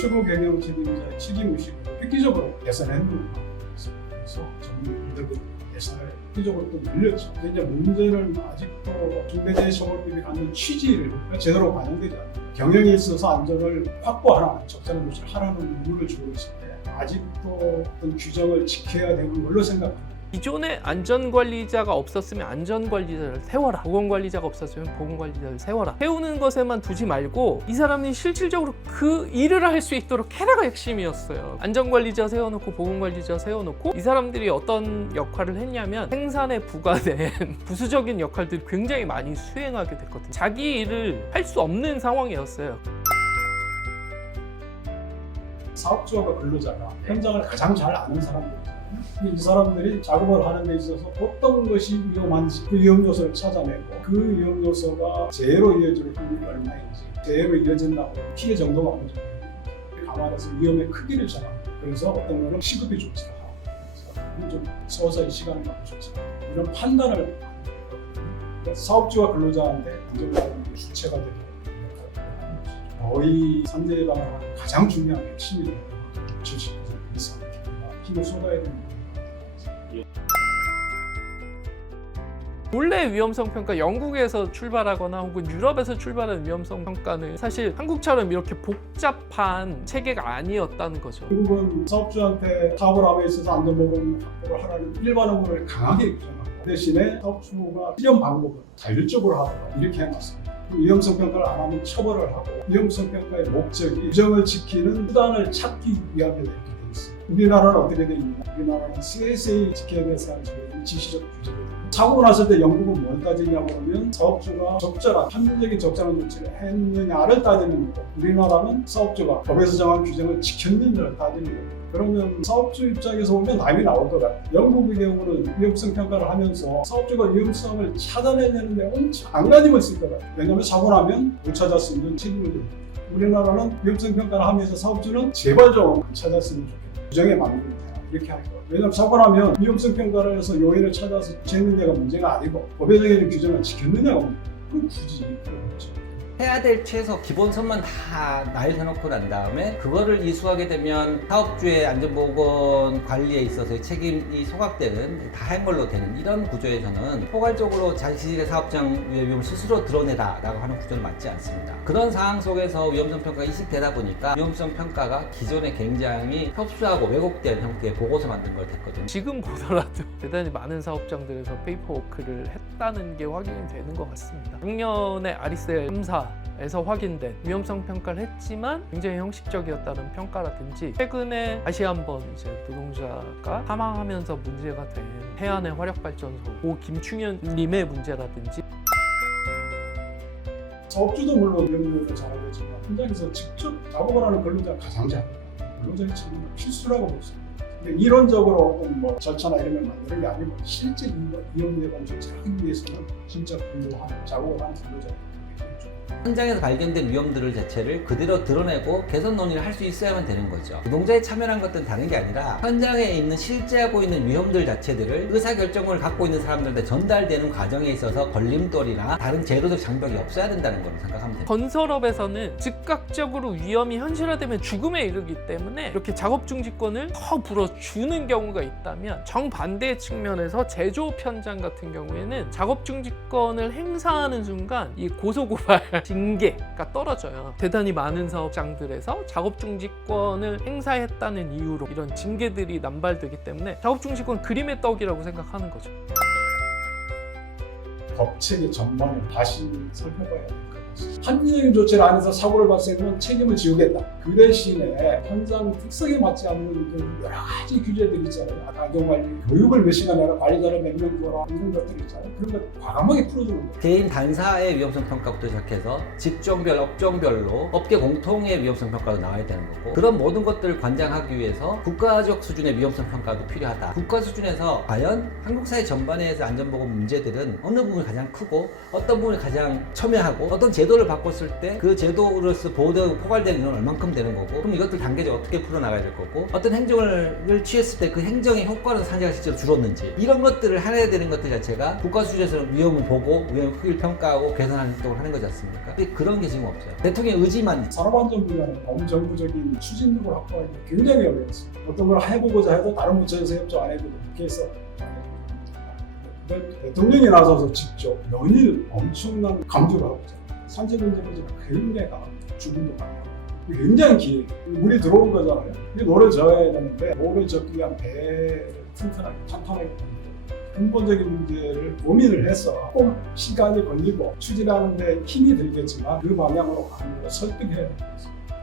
최고 경영 책임자의 책임의식을 획기적으로 개선했는 거예요. 그래서 전문가들 예산을 획기적으로 또 늘렸죠. 근데 이제 문제는 아직도 중대재해처벌법이 갖는 취지를 제대로 반영되지 않아요. 경영에 있어서 안전을 확보하라, 적절한 조치를 하라는 의무를 주고 있을 때 아직도 어떤 규정을 지켜야 되는 걸로 생각합니다. 기존에 안전관리자가 없었으면 안전관리자를 세워라, 보건관리자가 없었으면 보건관리자를 세워라. 세우는 것에만 두지 말고 이 사람이 실질적으로 그 일을 할 수 있도록 해라가 핵심이었어요. 안전관리자 세워놓고 보건관리자 세워놓고 이 사람들이 어떤 역할을 했냐면 생산에 부과된 부수적인 역할들을 굉장히 많이 수행하게 됐거든요. 자기 일을 할 수 없는 상황이었어요. 사업주와 근로자가 현장을 가장 잘 아는 사람들이잖아요. 이 사람들이 작업을 하는 데 있어서 어떤 것이 위험한지 그 위험 요소를 찾아내고 그 위험 요소가 재해로 이어질 확률이 얼마인지, 재해로 이어진다고 피해 정도가 어느 정도인지 감안해서 위험의 크기를 정합니다. 그래서 어떤 거는 시급히 조치를 하고, 그래서 좀 서서히 시간을 갖고 조치를 하고, 이런 판단을 합니다. 그래서 사업주와 근로자한테 안전관리 주체가 되도록 역할을 하는 것이죠. 거의 산재 예방을 하는 가장 중요한 핵심이 되는 70% 이상 힘을 쏟아야 되는 거예요. 본래 위험성 평가 영국에서 출발하거나 혹은 유럽에서 출발한 위험성 평가는 사실 한국처럼 이렇게 복잡한 체계가 아니었다는 거죠. 미국은 사업주한테 사업을 함에 있어서 안전보건 확보를 하라는 일반 의무를 강하게 규정하고 대신에 사업주가 실현 방법을 자율적으로 하도록 이렇게 해놨습니다. 위험성 평가를 안 하면 처벌을 하고 위험성 평가의 목적이 규정을 지키는 수단을 찾기 위함에 이렇게 돼 있어요. 우리나라는 어떻게 돼 있냐? 우리나라는 세세히 지켜야 될 사항이 지시적 규제거든요. 사고가 났을 때 영국은 뭘 따지냐고 그러면 사업주가 적절한 합리적인 적절한 조치를 했느냐를 따지는 거고, 우리나라는 사업주가 법에서 정한 규정을 지켰느냐를 따지는 거고. 그러면 사업주 입장에서 보면 답이 나올 것 같아요. 영국의 경우는 위험성 평가를 하면서 사업주가 위험성을 찾아내는데 엄청 안간힘을 쓸 것 같아요. 왜냐하면 사고 나면 못 찾았으면 책임을 져요. 우리나라는 위험성 평가를 하면서 사업주는 제발 좀 찾았으면 좋겠다. 규정에 맞는 이렇게 할 거예요. 왜냐하면 사고 나면 위험성 평가를 해서 요인을 찾아서 지켰느냐가 문제가 아니고 법에 정해진 규정을 지켰느냐가 문제예요. 그럼 굳이 그런 거죠. 해야 될 최소 기본선만 다 나열해놓고 난 다음에 그거를 이수하게 되면 사업주의 안전보건 관리에 있어서의 책임이 소각되는, 다 한 걸로 되는 이런 구조에서는 포괄적으로 자신의 사업장 위험을 스스로 드러내다라고 하는 구조는 맞지 않습니다. 그런 상황 속에서 위험성 평가가 이식되다 보니까 위험성 평가가 기존에 굉장히 협소하고 왜곡된 형태의 보고서 만든 걸 됐거든요. 지금 보더라도 대단히 많은 사업장들에서 페이퍼워크를 했다는 게 확인이 되는 것 같습니다. 작년에 아리셀 3사에서 확인된 위험성 평가를 했지만 굉장히 형식적이었다는 평가라든지, 최근에 다시 한번 이제 노동자가 사망하면서 문제가 된 해안의 화력발전소 고 김충현님의 문제라든지, 사업주도 물론 위험요를 잘 알겠지만 현장에서 직접 작업을 하는 근로자가 가장 잘합니다. 근로자의 책임은 필수라고 볼 수 있습니다. 근데 이론적으로 뭐 절차나 이런 걸 만드는 게 아니고 실제 위험 예방 조치를 하기 위해서는 진짜 근로하는 작업을 하는 근로자가 현장에서 발견된 위험들을 자체를 그대로 드러내고 개선 논의를 할 수 있어야만 되는 거죠. 노동자의 참여라는 것들은 다른 게 아니라 현장에 있는 실제 하고 있는 위험들 자체들을 의사결정을 갖고 있는 사람들한테 전달되는 과정에 있어서 걸림돌이나 다른 제도적 장벽이 없어야 된다는 걸 생각하면 됩니다. 건설업에서는 즉각적으로 위험이 현실화되면 죽음에 이르기 때문에 이렇게 작업 중지권을 더 불어주는 경우가 있다면, 정반대의 측면에서 제조업 현장 같은 경우에는 작업 중지권을 행사하는 순간 이 고소고발 징계가 떨어져요. 대단히 많은 사업장들에서 작업중지권을 행사했다는 이유로 이런 징계들이 남발되기 때문에 작업중지권 그림의 떡이라고 생각하는 거죠. 법체계 전반을 다시 살펴봐야 될 것 같습니다. 합리적인 조치를 안 해서 사고를 발생하면 책임을 지우겠다. 그 대신에 현장 특성에 맞지 않는 그 여러 가지 규제들이 있잖아요. 안전관리 교육을 몇 시간 해라, 관리자를 몇 명 두어라, 이런 것들이 있잖아요. 그런 것 과감하게 풀어주는 거예요. 개인 단사의 위험성 평가부터 시작해서 직종별, 업종별로 업계 공통의 위험성 평가도 나와야 되는 거고, 그런 모든 것들을 관장하기 위해서 국가적 수준의 위험성 평가도 필요하다. 국가 수준에서 과연 한국 사회 전반에서 안전보건 문제들은 어느 부분이 가장 크고 어떤 부분이 가장 첨예하고 어떤 제도 제도를 바꿨을 때 그 제도로서 보호되고 포괄되는 인원은 얼만큼 되는 거고, 그럼 이것들 단계적으로 어떻게 풀어나가야 될 거고, 어떤 행정을 취했을 때 그 행정의 효과는 사실상 실제로 줄었는지, 이런 것들을 해야 되는 것들 자체가 국가 수준에서는 위험을 보고 위험의 크기를 평가하고 개선하는 활동을 하는 거지 않습니까? 근데 그런 게 지금 없어요. 대통령의 의지만 있어요. 산업안전 분야는 범정부적인 추진력을 확보하기 굉장히 어려웠어요. 어떤 걸 해보고자 해도 다른 부처에서 협조 안 해도 국회에서 대통령이 나서서 직접 연일 엄청난 강조를 하고 있잖아요. 산재 문제가 굉장히 강합니다. 죽음도 강하고 굉장히 길어요. 물이 들어온 거잖아요. 이 노를 저어야 되는데 노를 젓기 위한 배를 튼튼하게 탄탄하게 만들고 근본적인 문제를 고민을 해서 조금 시간이 걸리고 추진하는 데 힘이 들겠지만 그 방향으로 가는 걸 설득해야 되는 것입니다.